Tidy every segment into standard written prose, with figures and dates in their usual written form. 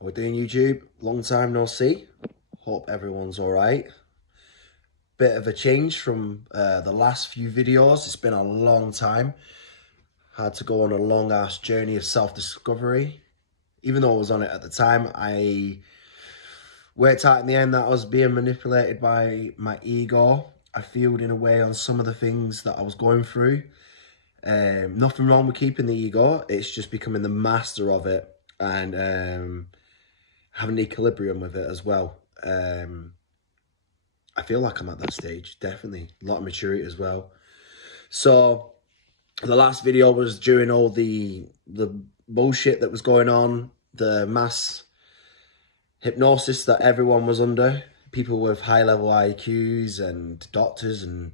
How we doing, YouTube? Long time no see. Hope everyone's all right. Bit of a change from the last few videos. It's been a long time. Had to go on a long ass journey of self-discovery. Even though I was on it at the time, I worked out in the end that I was being manipulated by my ego. I failed in a way on some of the things that I was going through. Nothing wrong with keeping the ego. It's just becoming the master of it and having equilibrium with it as well. I feel like I'm at that stage, definitely. A lot of maturity as well. So the last video was during all the bullshit that was going on, the mass hypnosis that everyone was under, people with high level IQs and doctors and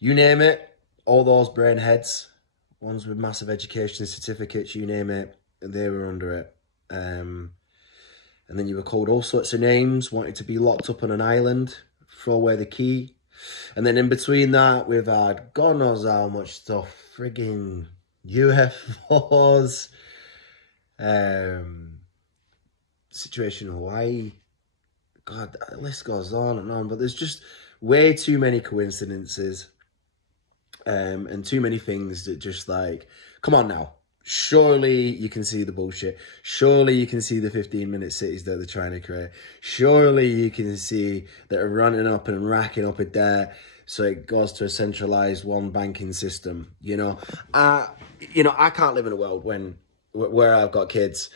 you name it, all those brain heads, ones with massive education certificates, you name it, they were under it. And then you were called all sorts of names, wanted to be locked up on an island, throw away the key. And then in between that, we've had God knows how much stuff, frigging UFOs, situation in Hawaii. God, the list goes on and on, but there's just way too many coincidences and too many things that just like, come on now. Surely you can see the bullshit. Surely you can see the 15-minute cities that they're trying to create. Surely you can see that they're running up and racking up a debt so it goes to a centralized one banking system. You know, I can't live in a world where I've got kids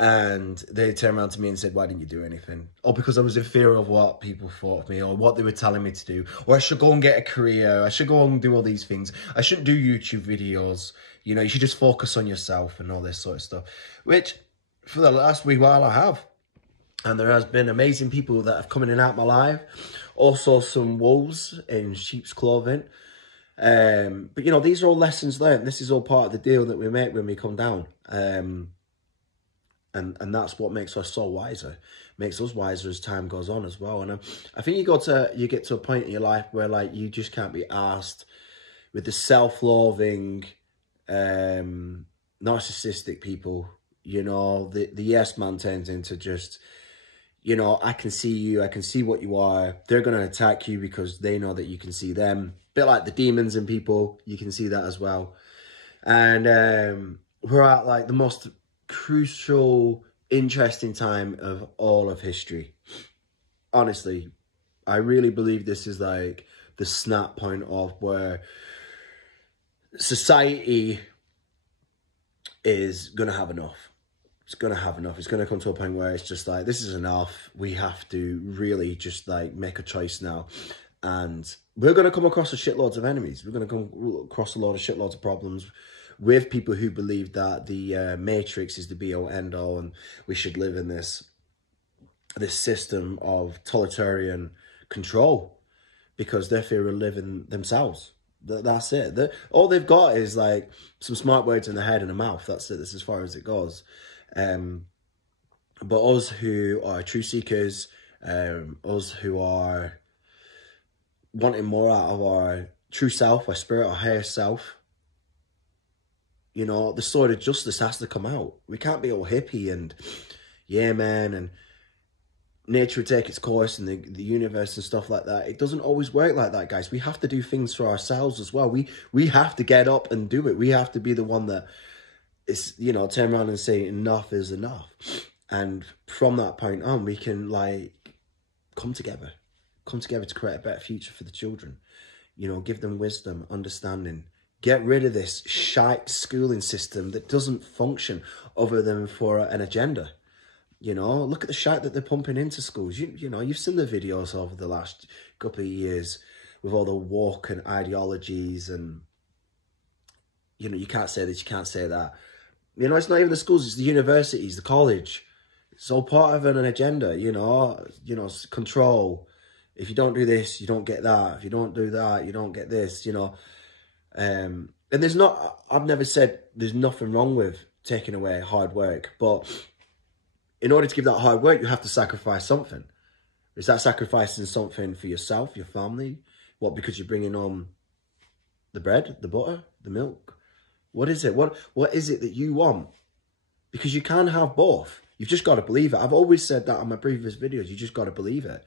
and they turn around to me and said, why didn't you do anything? Or because I was in fear of what people thought of me or what they were telling me to do. Or I should go and get a career. I should go and do all these things. I shouldn't do YouTube videos. You know, you should just focus on yourself and all this sort of stuff. Which, for the last wee while, I have. And there has been amazing people that have come in and out of my life. Also some wolves in sheep's clothing. But, you know, these are all lessons learned. This is all part of the deal that we make when we come down. And that's what makes us so wiser. Makes us wiser as time goes on as well. And I think you get to a point in your life where, like, you just can't be asked with the self-loathing, narcissistic people, you know, the yes man turns into just, you know, I can see you, I can see what you are. They're going to attack you because they know that you can see them. A bit like the demons in people, you can see that as well. And we're at like the most crucial, interesting time of all of history. Honestly, I really believe this is like the snap point of where society is going to have enough. It's going to have enough. It's going to come to a point where it's just like, this is enough. We have to really just like make a choice now. And we're going to come across a shitloads of enemies. We're going to come across a lot of shitloads of problems with people who believe that the matrix is the be-all end-all and we should live in this system of totalitarian control because they fear of living themselves. That's it. All they've got is like some smart words in the head and a mouth. That's it. That's as far as it goes. But us who are true seekers, us who are wanting more out of our true self, our spirit, our higher self, you know, the sword of justice has to come out. We can't be all hippie and yeah, man, and nature would take its course and the universe and stuff like that. It doesn't always work like that, guys. We have to do things for ourselves as well. We have to get up and do it. We have to be the one that is, you know, turn around and say enough is enough. And from that point on, we can like come together to create a better future for the children. You know, give them wisdom, understanding. Get rid of this shite schooling system that doesn't function other than for an agenda. You know, look at the shite that they're pumping into schools. You know, you've seen the videos over the last couple of years with all the woke and ideologies and, you know, you can't say this, you can't say that. You know, it's not even the schools, it's the universities, the college. It's all part of an agenda, you know, control. If you don't do this, you don't get that. If you don't do that, you don't get this, you know. And there's not, I've never said there's nothing wrong with taking away hard work, but in order to give that hard work, you have to sacrifice something. Is that sacrificing something for yourself, your family? What, because you're bringing on the bread, the butter, the milk? What is it? What is it that you want? Because you can have both. You've just got to believe it. I've always said that on my previous videos. You just got to believe it.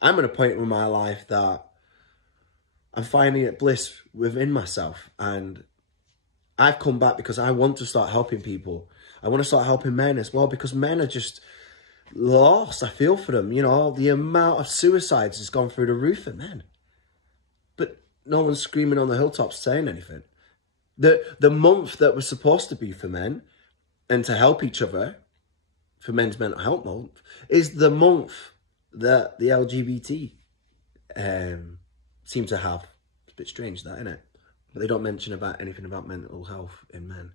I'm at a point in my life that I'm finding it bliss within myself. And I've come back because I want to start helping people. I want to start helping men as well, because men are just lost. I feel for them. You know, the amount of suicides has gone through the roof for men. But no one's screaming on the hilltops saying anything. The month that was supposed to be for men and to help each other, for Men's Mental Health Month, is the month that the LGBT seem to have. It's a bit strange, that, isn't it? But they don't mention anything about mental health in men.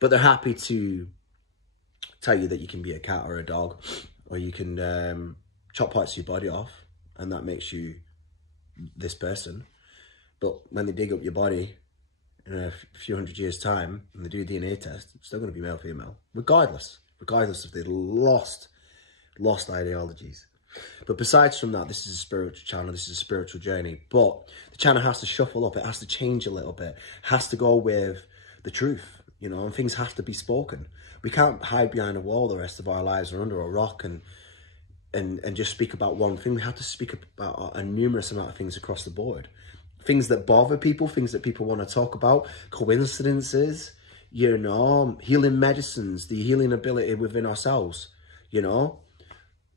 But they're happy to tell you that you can be a cat or a dog, or you can chop parts of your body off, and that makes you this person. But when they dig up your body in a few hundred years' time, and they do a DNA test, it's still going to be male or female, regardless if they lost ideologies. But besides from that, this is a spiritual channel, this is a spiritual journey. But the channel has to shuffle up, it has to change a little bit, it has to go with the truth, you know, and things have to be spoken. We can't hide behind a wall the rest of our lives or under a rock and just speak about one thing. We have to speak about a numerous amount of things across the board. Things that bother people, things that people want to talk about, coincidences, you know, healing medicines, the healing ability within ourselves, you know.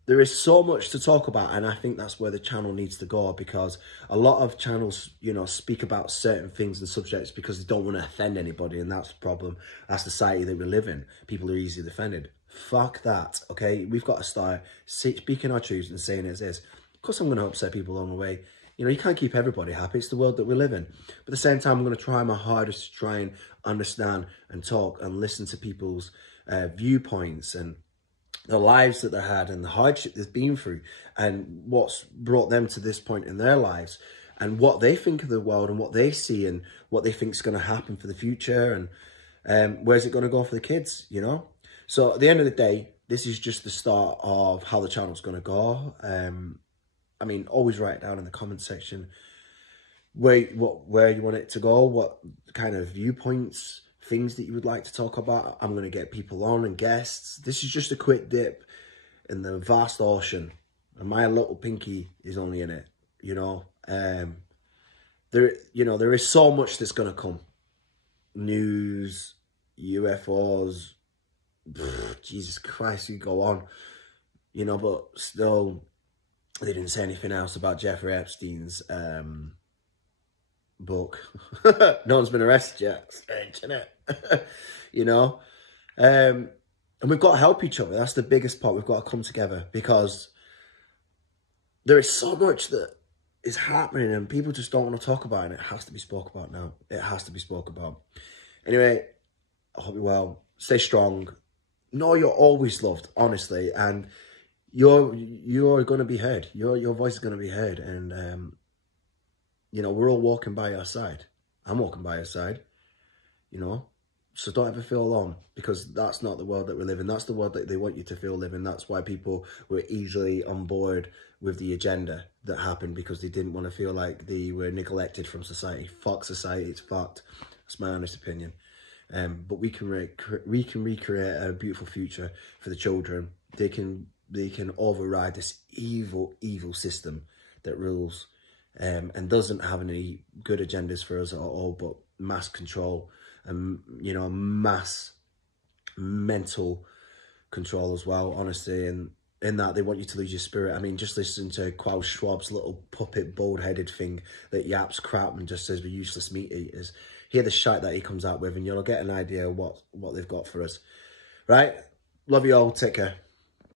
There is so much to talk about, and I think that's where the channel needs to go, because a lot of channels, you know, speak about certain things and subjects because they don't want to offend anybody, and that's the problem. That's the society that we live in. People are easily offended. Fuck that, okay? We've got to start speaking our truths and saying it as is. Of course I'm going to upset people along the way. You know, you can't keep everybody happy. It's the world that we live in. But at the same time, I'm going to try my hardest to try and understand and talk and listen to people's viewpoints and the lives that they had and the hardship they've been through and what's brought them to this point in their lives and what they think of the world and what they see and what they think is going to happen for the future and where's it going to go for the kids, you know? So at the end of the day, this is just the start of how the channel's going to go. I mean, always write down in the comment section where you want it to go, what kind of viewpoints, things that you would like to talk about. I'm going to get people on and guests. This is just a quick dip in the vast ocean, and my little pinky is only in it, you know. There is so much that's going to come. News, UFOs, Jesus Christ, you go on, you know, but still, they didn't say anything else about Jeffrey Epstein's book. No one's been arrested yet. Strange, isn't it? You know? And we've got to help each other. That's the biggest part. We've got to come together because there is so much that is happening and people just don't want to talk about it. And it has to be spoken about now. It has to be spoken about. Anyway, I hope you're well. Stay strong. Know you're always loved, honestly. And you're going to be heard. Your voice is going to be heard. And, you know, we're all walking by your side. I'm walking by your side, you know. So don't ever feel alone, because that's not the world that we live in. That's the world that they want you to feel live in. That's why people were easily on board with the agenda that happened, because they didn't want to feel like they were neglected from society. Fuck society, it's fucked. That's my honest opinion. But we can recreate a beautiful future for the children. They can override this evil system that rules and doesn't have any good agendas for us at all, but mass control and, you know, mass mental control as well, honestly. And in that, they want you to lose your spirit. I mean, just listen to Klaus Schwab's little puppet bald-headed thing that yaps crap and just says we're useless meat eaters. Hear the shite that he comes out with and you'll get an idea of what they've got for us. Right? Love you all. Take care.